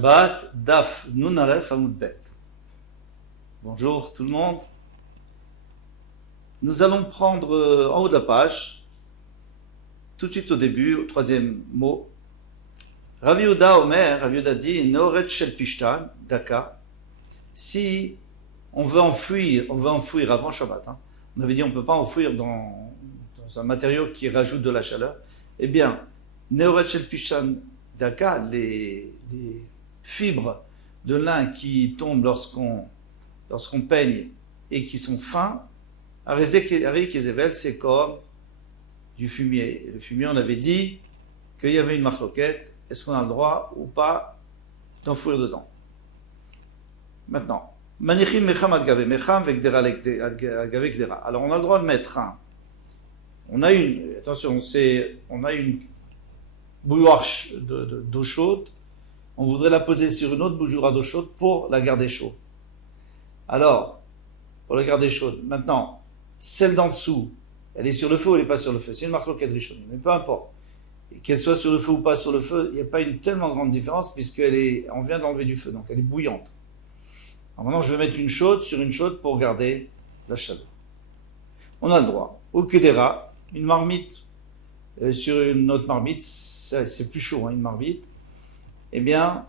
Shabbat, Daf, Nun Aleph, Amud Bet. Bonjour tout le monde. Nous allons prendre en haut de la page, tout de suite au début, au troisième mot. Rav Yehuda Omer, Rav Yehuda dit, Neoret Shel Pishtan, Daka. Si on veut enfouir avant Shabbat, on avait dit on ne peut pas enfouir dans un matériau qui rajoute de la chaleur, eh bien, Neoret Shel Pishtan, Daka, les fibres de lin qui tombent lorsqu'on peigne et qui sont fins, Arik et Zevel, c'est comme du fumier. Et le fumier, on avait dit qu'il y avait une marloquette, est-ce qu'on a le droit ou pas d'enfouir dedans? Maintenant, Manichim Mecham Al-Gabe, Mecham Vekdera Al-Gabe Kdera. Alors on a le droit de mettre on a une bouilloire d'eau chaude, on voudrait la poser sur une autre bouilloire d'eau chaude pour la garder chaude. Alors, pour la garder chaude, maintenant, celle d'en dessous, elle est sur le feu ou elle n'est pas sur le feu? C'est une marloquette rishonine, mais peu importe. Et qu'elle soit sur le feu ou pas sur le feu, il n'y a pas une tellement grande différence on vient d'enlever du feu, donc elle est bouillante. Alors maintenant, je vais mettre une chaude sur une chaude pour garder la chaleur. On a le droit. Au kedera, une marmite sur une autre marmite, c'est plus chaud, une marmite, eh bien,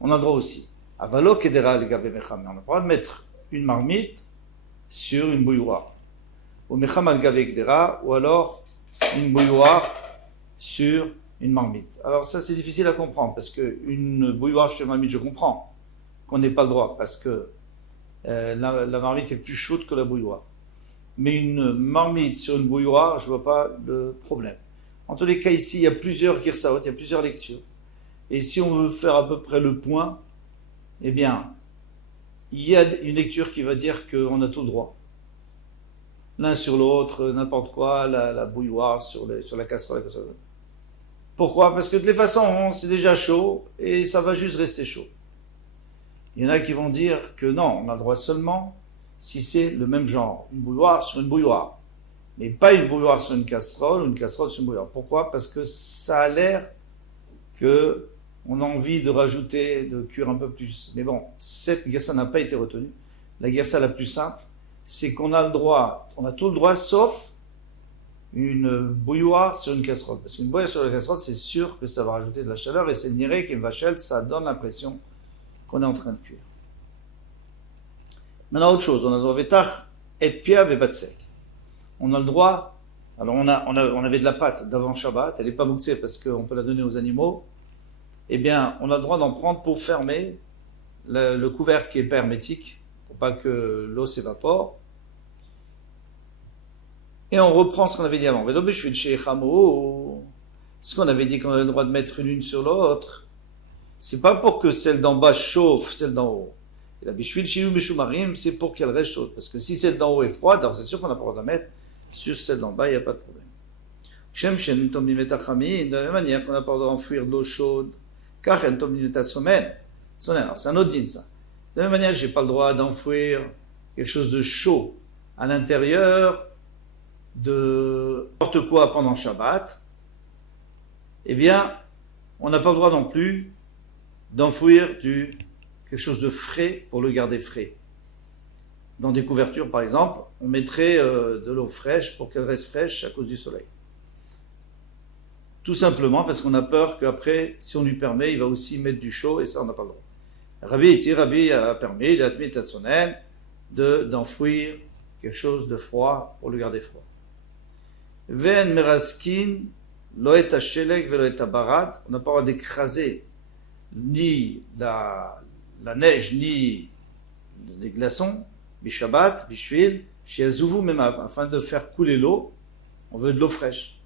on a le droit aussi. Avalo kedera al-gabe mecham, on a le droit de mettre une marmite sur une bouilloire. Ou mecham al-gabe kedera, ou alors une bouilloire sur une marmite. Alors ça, c'est difficile à comprendre, parce qu'une bouilloire sur une marmite, je comprends qu'on n'ait pas le droit, parce que la marmite est plus chaude que la bouilloire. Mais une marmite sur une bouilloire, je ne vois pas le problème. En tous les cas, ici, il y a plusieurs girsaot, il y a plusieurs lectures. Et si on veut faire à peu près le point, eh bien, il y a une lecture qui va dire qu'on a tout le droit. L'un sur l'autre, n'importe quoi, la bouilloire sur la casserole. Pourquoi? Parce que de toute façon, c'est déjà chaud et ça va juste rester chaud. Il y en a qui vont dire que non, on a le droit seulement si c'est le même genre, une bouilloire sur une bouilloire. Mais pas une bouilloire sur une casserole ou une casserole sur une bouilloire. Pourquoi? Parce que ça a l'air qu'on a envie de rajouter, de cuire un peu plus. Mais bon, cette guersa n'a pas été retenue. La guersa la plus simple, c'est qu'on a le droit, on a tout le droit sauf une bouilloire sur une casserole. Parce qu'une bouilloire sur la casserole, c'est sûr que ça va rajouter de la chaleur et c'est niré qui vachel, ça donne l'impression qu'on est en train de cuire. Maintenant, autre chose, on a le droit vetach et pia bebatsek. On a le droit, alors on avait de la pâte d'avant Shabbat, elle n'est pas mouxée parce qu'on peut la donner aux animaux, eh bien, on a le droit d'en prendre pour fermer le couvercle qui est pas hermétique, pour pas que l'eau s'évapore. Et on reprend ce qu'on avait dit avant. Ce qu'on avait dit qu'on avait le droit de mettre l'une sur l'autre, c'est pas pour que celle d'en bas chauffe celle d'en haut. Et la bishvil shiyu mishumarim, c'est pour qu'elle reste chaude. Parce que si celle d'en haut est froide, alors c'est sûr qu'on n'a pas le droit de la mettre sur celle d'en bas, il n'y a pas de problème. Shem shen tom mimetachami, de la même manière qu'on n'a pas le droit d'enfouir de l'eau chaude, kachen tom mimetachsomen. Alors c'est un autre din, ça. De la même manière que j'ai pas le droit d'enfouir quelque chose de chaud à l'intérieur de n'importe quoi pendant Shabbat, eh bien, on n'a pas le droit non plus d'enfouir quelque chose de frais pour le garder frais. Dans des couvertures, par exemple, on mettrait de l'eau fraîche pour qu'elle reste fraîche à cause du soleil. Tout simplement parce qu'on a peur qu'après, si on lui permet, il va aussi mettre du chaud et ça, on n'a pas le droit. Rabbi a permis, il a admis Tatsonen, d'enfouir quelque chose de froid pour le garder froid. Ven meraskin, loet hashelek veloet habarad, on n'a pas le droit d'écraser ni la neige, ni les glaçons, bishabat, bishvil, shiazuvu même afin de faire couler l'eau, on veut de l'eau fraîche.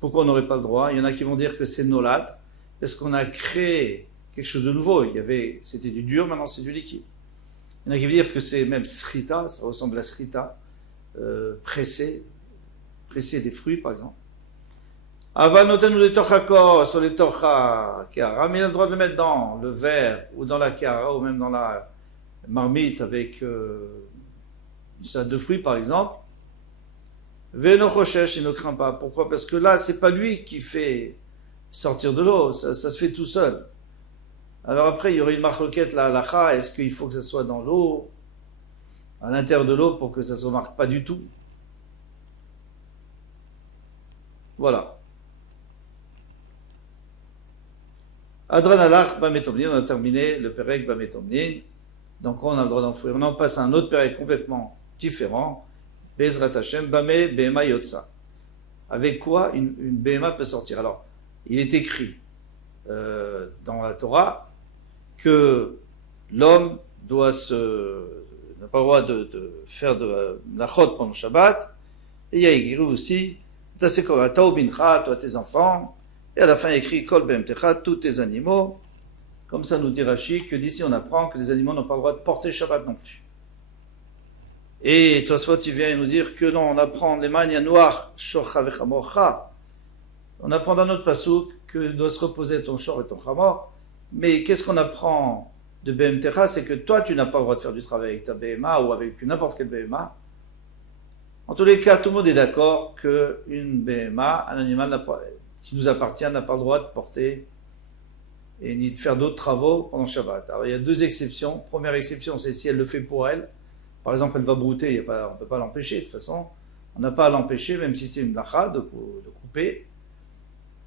Pourquoi on n'aurait pas le droit? Il y en a qui vont dire que c'est nolad, parce qu'on a créé quelque chose de nouveau. C'était du dur, maintenant c'est du liquide. Il y en a qui vont dire que c'est même srita, ça ressemble à srita, pressé des fruits par exemple. Aval notenu les tochakos, sur les tocha kiara, mais il a le droit de le mettre dans le verre, ou dans la kiara, ou même dans la marmite avec une salade de fruits par exemple. Veno choshesh, il ne craint pas. Pourquoi? Parce que là, c'est pas lui qui fait sortir de l'eau, ça se fait tout seul. Alors après, il y aurait une marloquette, la halacha, est-ce qu'il faut que ça soit dans l'eau, à l'intérieur de l'eau, pour que ça ne se remarque pas du tout? Voilà. Adran alach bametomnin, on a terminé le perek bametomnin. Donc on a le droit d'enfouir. On en passe à un autre perek complètement différent. Bezrat Hashem, bame behema yotza. Avec quoi une behema peut sortir? Alors, il est écrit dans la Torah que l'homme n'a pas le droit de faire de la chod pendant le Shabbat. Et il y a écrit aussi, t'as bincha, toi tes enfants. Et à la fin, il y a écrit kol behemtecha, tous tes animaux. Comme ça nous dit Rashi que d'ici on apprend que les animaux n'ont pas le droit de porter Shabbat non plus. Et Tosfot, tu viens nous dire que non, on apprend les manias noires, shocha vechamocha. On apprend dans notre pasouk que doit se reposer ton shor et ton chamor. Mais qu'est-ce qu'on apprend de BMTH? C'est que toi, tu n'as pas le droit de faire du travail avec ta BMA ou avec n'importe quelle BMA. En tous les cas, tout le monde est d'accord qu'une BMA, un animal qui nous appartient, n'a pas le droit de porter et ni de faire d'autres travaux pendant Shabbat. Alors il y a deux exceptions. Première exception, c'est si elle le fait pour elle. Par exemple, elle va brouter, on ne peut pas l'empêcher de toute façon. On n'a pas à l'empêcher, même si c'est une lacha, de couper.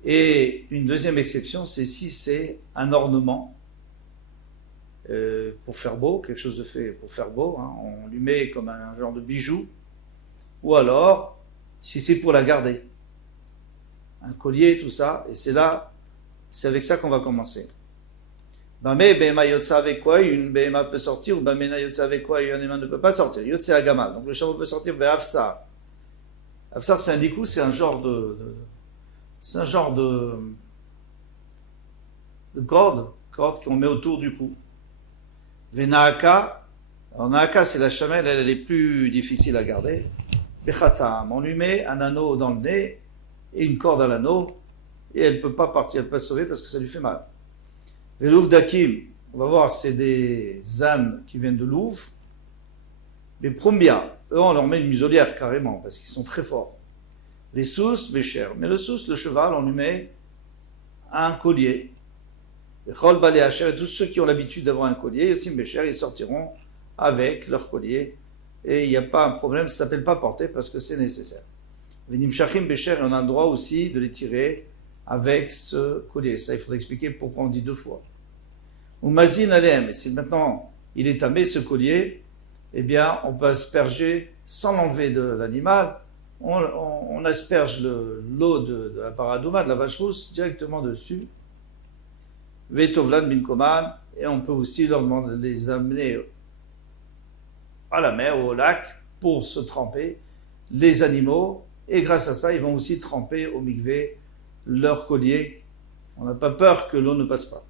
Et une deuxième exception, c'est si c'est un ornement pour faire beau, quelque chose de fait pour faire beau, hein, on lui met comme un genre de bijou, ou alors si c'est pour la garder, un collier, tout ça, et c'est avec ça qu'on va commencer. Bamé, Bema Yotza avec quoi une Bema peut sortir, ou Bamena Yotza avec quoi un animal ne peut pas sortir. Yotza Agama, donc le chameau peut sortir, ben Afsar. Afsar, c'est un dikou, c'est un genre de corde qu'on met autour du cou. Venaaka, alors Naaka, c'est la chamelle, elle est plus difficile à garder. Bechatam, on lui met un anneau dans le nez et une corde à l'anneau, et elle ne peut pas partir, elle ne peut pas se sauver parce que ça lui fait mal. Les louves d'Akim, on va voir, c'est des ânes qui viennent de Louv. Les Prombia, eux, on leur met une muselière carrément, parce qu'ils sont très forts. Les sous, Bécher. Mais le sous, le cheval, on lui met un collier. Les Chol, Balé, Hacher, et tous ceux qui ont l'habitude d'avoir un collier, Yotzim, Bécher, ils sortiront avec leur collier. Et il n'y a pas un problème, ça ne s'appelle pas porter parce que c'est nécessaire. Les Nimshachim, Bécher, on a le droit aussi de les tirer avec ce collier. Ça, il faudrait expliquer pourquoi on dit deux fois. Ou Mazin Alem, et si maintenant il est tamé, ce collier, eh bien, on peut asperger, sans l'enlever de l'animal, on asperge l'eau de la paradouma, de la vache rousse, directement dessus. Vetovlan bin Koman, et on peut aussi leur demander de les amener à la mer ou au lac pour se tremper, les animaux, et grâce à ça, ils vont aussi tremper au mikvé leur collier. On n'a pas peur que l'eau ne passe pas.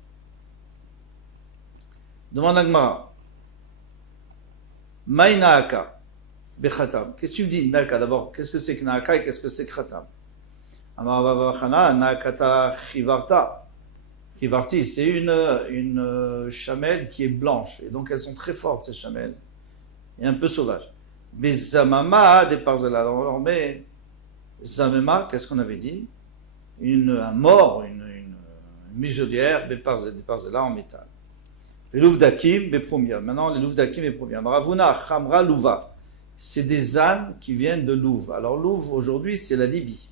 Demande à Gemara. Maï Naaka, Bechatam. Qu'est-ce que tu me dis, Naaka d'abord? Qu'est-ce que c'est que Naaka et qu'est-ce que c'est que Khatam? Amar Babachana, Naakata Chivarta. Chivarti, c'est une chamelle qui est blanche. Et donc elles sont très fortes, ces chamelles. Et un peu sauvages. Bezamama, des parzela. Alors on leur met Zamema, qu'est-ce qu'on avait dit? Un mort, une muselière, des parzela en métal. Les louves d'Akim, les premières. Maintenant, les louves d'Akim, les premières. Maravuna, Khamra, Louva. C'est des ânes qui viennent de Louv. Alors, Louv, aujourd'hui, c'est la Libye.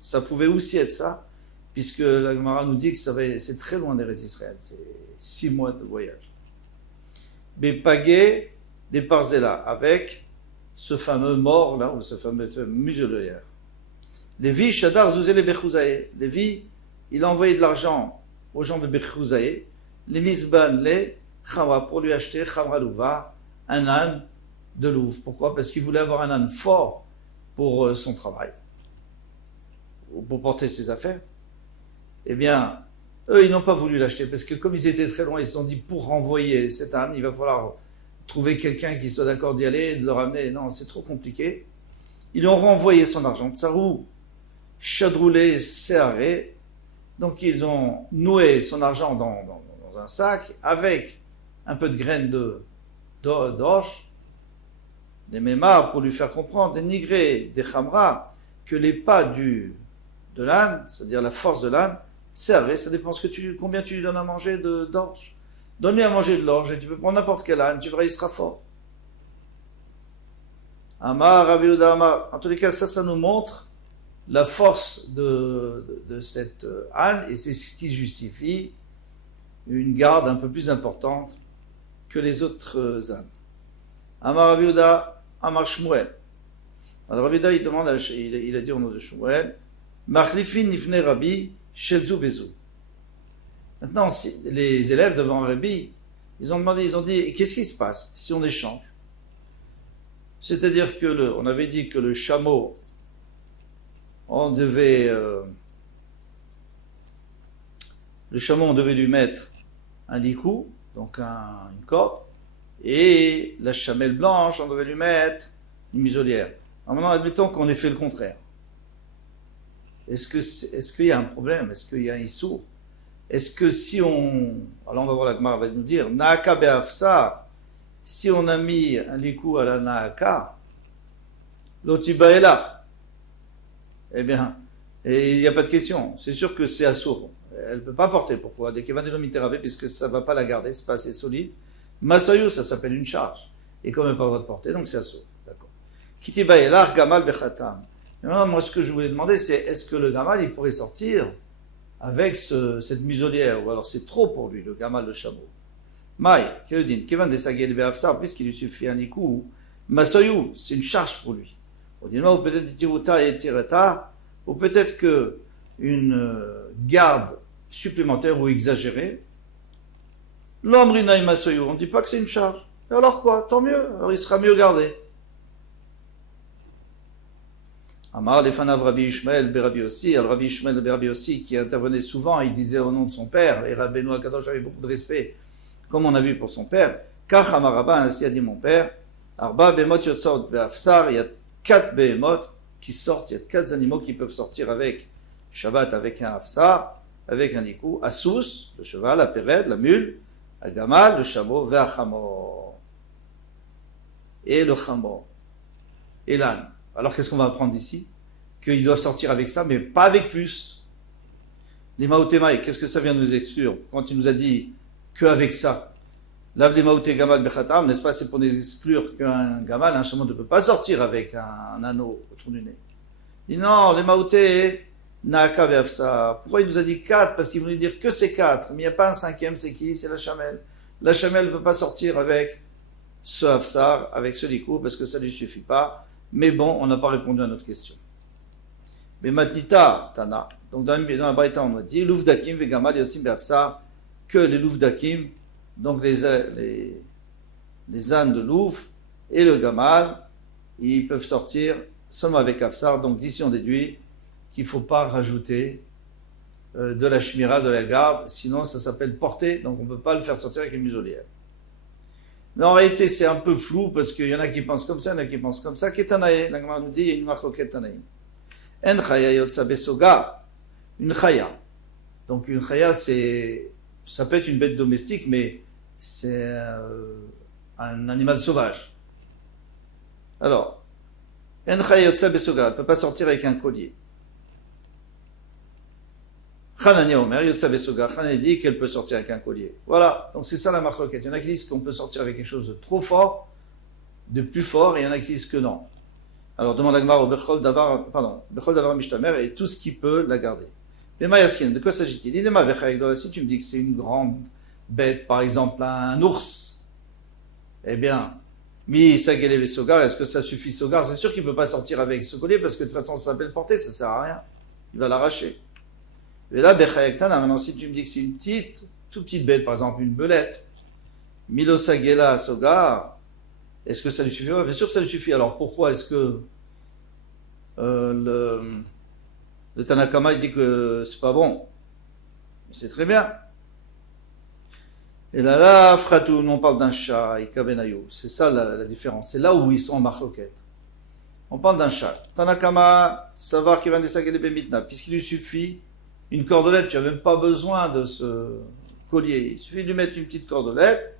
Ça pouvait aussi être ça, puisque la Gemara nous dit que c'est très loin des restes d'Israël. C'est 6 mois de voyage. Bepagé, des Parzela, avec ce fameux mort, là, ou ce fameux muselière. Lévi, Shadar, Zouzele, Bechouzaé. Lévi, il a envoyé de l'argent aux gens de Bechouzaé. Les misban, les Khamra, pour lui acheter Khamra Louva, un âne de Louv. Pourquoi? Parce qu'il voulait avoir un âne fort pour son travail, ou pour porter ses affaires. Eh bien, eux, ils n'ont pas voulu l'acheter, parce que comme ils étaient très loin, ils se sont dit, pour renvoyer cet âne, il va falloir trouver quelqu'un qui soit d'accord d'y aller et de le ramener. Non, c'est trop compliqué. Ils lui ont renvoyé son argent. Tsarou, Chadroulé, Séaré. Donc, ils ont noué son argent dans un sac avec un peu de graines d'orge, des mémars pour lui faire comprendre, des nigrés, des khamras, que les pas de l'âne, c'est-à-dire la force de l'âne, C'est vrai, ça dépend combien tu lui donnes à manger d'orge. Donne-lui à manger de l'orge et tu peux prendre n'importe quel âne, tu verras, il sera fort. Amar, Rav Yehuda Amar. En tous les cas, ça nous montre la force de cet âne et c'est ce qui justifie une garde un peu plus importante que les autres ânes. Amar Rav Yehuda Amar Shmuel. Alors Rav Yehuda, il a dit au nom de Shmuel, Machlifin nifne Rabbi shelzu bezu. Maintenant, les élèves devant Rabbi, ils ont dit, qu'est-ce qui se passe si on échange? C'est-à-dire que on avait dit que le chameau, on devait lui mettre un licou, donc une corde, et la chamelle blanche, on devait lui mettre une muselière. Alors maintenant, admettons qu'on ait fait le contraire. Est-ce qu'il y a un problème? Est-ce qu'il y a un issour? Est-ce que si alors on va voir, la Gemara va nous dire, Naaka be'afsar, si on a mis un likou à la Naaka, l'otiba elach, eh bien, et il n'y a pas de question. C'est sûr que c'est assour. Elle ne peut pas porter. Pourquoi? Dès qu'elle va délomitérabé, puisque ça ne va pas la garder, c'est pas assez solide. Masayu, ça s'appelle une charge. Et comme elle n'a pas le droit de porter, donc c'est assour. D'accord. Kitiba elach, gamal bechatam. Maintenant, moi, ce que je voulais demander, c'est est-ce que le gamal, il pourrait sortir avec cette muselière, ou alors c'est trop pour lui, le gamal, le chameau. Maï, Kéledin, Kevan Desagel Beafsar, puisqu'il lui suffit un ikou, Masoyou, c'est une charge pour lui. Ou peut-être Tiruta et Tireta, ou peut-être que une garde supplémentaire ou exagérée. L'homme Rinaï Masoyou, on ne dit pas que c'est une charge. Et alors quoi? Tant mieux, alors il sera mieux gardé. Amar Lefanav Rabbi Ishmael Berabi aussi, alors Rabbi Ishmael Berabi aussi, qui intervenait souvent, il disait au nom de son père, et Rabbi Benoît Kadosh avait beaucoup de respect, comme on a vu pour son père. Kach Amaraba, ainsi a dit mon père, Arba Behemot Yotzot Beafsar, il y a 4 Behemot qui sortent, il y a 4 animaux qui peuvent sortir avec Shabbat, avec un Afsar, avec un Ikou, Assous, le cheval, la péred, la mule, Agamal, le chameau, Ve'achamor, et le chamor, et l'âne. Alors qu'est-ce qu'on va apprendre d'ici? Qu'ils doivent sortir avec ça, mais pas avec plus. Les Maotemaï, qu'est-ce que ça vient de nous exclure? Quand il nous a dit qu'avec ça, Lav les Maoté Gamal Bechatam, n'est-ce pas? C'est pour nous exclure qu'un Gamal, un chameau ne peut pas sortir avec un anneau autour du nez. Il dit non, les Maoté, Naaka Beafsa. Pourquoi il nous a dit 4? Parce qu'il voulait dire que c'est 4, mais il n'y a pas un 5e, c'est qui? C'est la chamelle. La chamelle ne peut pas sortir avec ce Hafsar, avec ce likou, parce que ça ne lui suffit pas. Mais bon, on n'a pas répondu à notre question. Mais Matnita, Tana. Donc dans la Braïta, on a dit, Louvdakim, Vegamal, Yosim, Beafsar, que les Louvdakim, donc les ânes de Louvre et le Gamal, ils peuvent sortir seulement avec Hafsar. Donc d'ici on déduit qu'il ne faut pas rajouter de la shmira, de la garde, sinon ça s'appelle porter, donc on ne peut pas le faire sortir avec une muselière. Mais en réalité, c'est un peu flou, parce qu'il y en a qui pensent comme ça, il y en a qui pensent comme ça. Ketanae, la Gemara nous dit, il y a une machloket tanaïm. En chaya yotza besoga, une chaya. Donc une chaya, ça peut être une bête domestique, mais c'est un animal sauvage. Alors, en chaya yotza besoga, elle ne peut pas sortir avec un collier. Chanani Omer, Yotza Besoga, Chanani dit qu'elle peut sortir avec un collier. Voilà, donc c'est ça la marloquette. Il y en a qui disent qu'on peut sortir avec quelque chose de trop fort, de plus fort, et il y en a qui disent que non. Alors demande à Gmar au Bechol Davar Mishtamer et tout ce qui peut la garder. Mais Mayaskin, de quoi s'agit-il? Il est ma si tu me dis que c'est une grande bête, par exemple un ours, eh bien, Mi Sagele Besogar, est-ce que ça suffit Sogar? C'est sûr qu'il ne peut pas sortir avec ce collier parce que de toute façon ça s'appelle porter, ça ne sert à rien. Il va l'arracher. Et là, Bechayektana, maintenant si tu me dis que c'est une toute petite bête, par exemple une belette, Milosagela Sogar, est-ce que ça lui suffit? Bien sûr que ça lui suffit. Alors pourquoi est-ce que le Tanakama il dit que c'est pas bon? C'est très bien. Et là, Fratoun, on parle d'un chat, Ikabenayu. C'est ça la différence. C'est là où ils sont en marloquette. On parle d'un chat. Tanakama, savoir qu'il va desagele bemitna, puisqu'il lui suffit une cordelette, tu n'as même pas besoin de ce collier. Il suffit de lui mettre une petite cordelette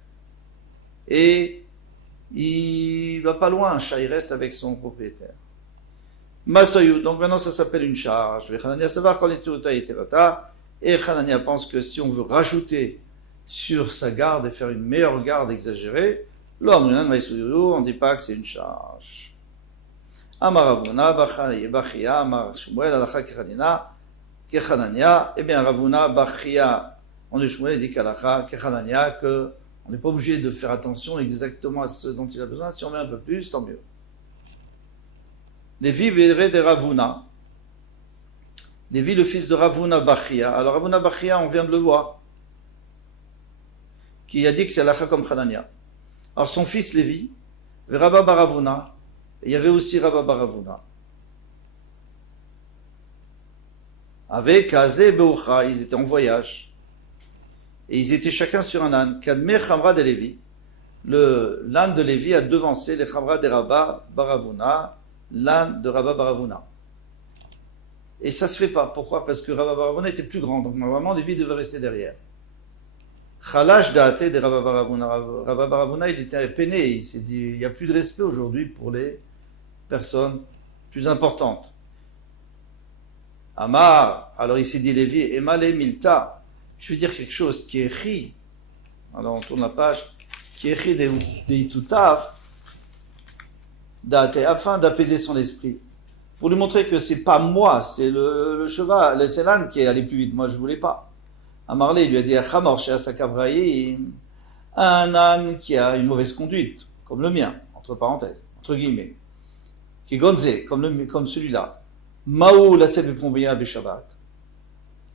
et il va pas loin. Un chat, il reste avec son propriétaire. Masoyou, donc maintenant ça s'appelle une charge. Vechanania savoir quand les turuta et terata, Et Hanania pense que si on veut rajouter sur sa garde et faire une meilleure garde exagérée, l'homme, on ne dit pas que c'est une charge. Amar Ravuna, Bachia, Amar Shmuel, Alacha Kechanania. Eh bien, Ravuna, Bachia, on est Shmuel, il dit qu'Alacha Kechanania, que on n'est pas obligé de faire attention exactement à ce dont il a besoin. Si on met un peu plus, tant mieux. Lévi, Bédré de Ravuna. Lévi, le fils de Ravuna Bachia. Alors, Ravuna Bachia, on vient de le voir, qui a dit que c'est Alacha comme Hanania. Alors, son fils Lévi, Rabba Baravuna, il y avait aussi Rabba Baravuna. Avec Azle et Beucha, ils étaient en voyage. Et ils étaient chacun sur un âne. Kadme Chamra de Lévi. L'âne de Lévi a devancé les Chamra de Rabba Baravuna, l'âne de Rabba Baravuna. Et ça se fait pas. Pourquoi? Parce que Rabba Baravuna était plus grand. Donc normalement, Lévi devait rester derrière. Chalash Daate de Rabba Baravuna. Rabba Baravuna, il était peiné. Il s'est dit, il n'y a plus de respect aujourd'hui pour les personnes plus importantes. Amar, alors il s'est dit Lévi, Emale Milta. Je vais dire quelque chose qui est ri. Alors on tourne la page. Qui est ri de Itutaf. Daate, afin d'apaiser son esprit. Pour lui montrer que c'est pas moi, c'est le cheval, c'est l'âne qui est allé plus vite. Moi, je voulais pas. Amarlé, il lui a dit, un âne qui a une mauvaise conduite, comme le mien, entre parenthèses, entre guillemets, qui est gonzé, comme celui-là. Maou la tsebepombeya beshabat.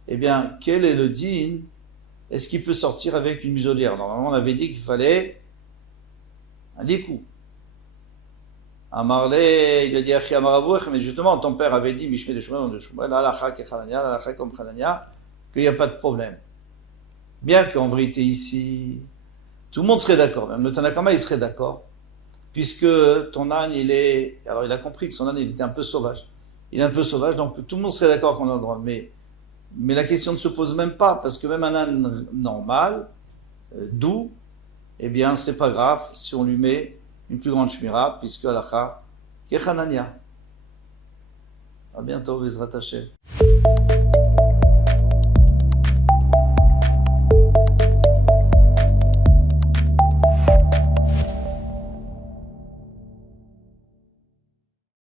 Eh bien, quel est le din? Est-ce qu'il peut sortir avec une muselière? Normalement, on avait dit qu'il fallait un likou. Amarlé, il a dit, Achi Amaravouch, mais justement, ton père avait dit, Mishmé de Shmuel, Alacha Kechanania, Alacha comme Hanania, qu'il n'y a pas de problème. Bien qu'en vérité, ici, tout le monde serait d'accord, même le Tanakama, il serait d'accord, puisque ton âne, alors il a compris que son âne, il était un peu sauvage. Il est un peu sauvage, donc tout le monde serait d'accord qu'on a le droit. Mais la question ne se pose même pas, parce que même un âne normal, doux, eh bien, c'est pas grave si on lui met une plus grande shmira, puisque Alacha Kechanania. À bientôt, Bezrat Hashem.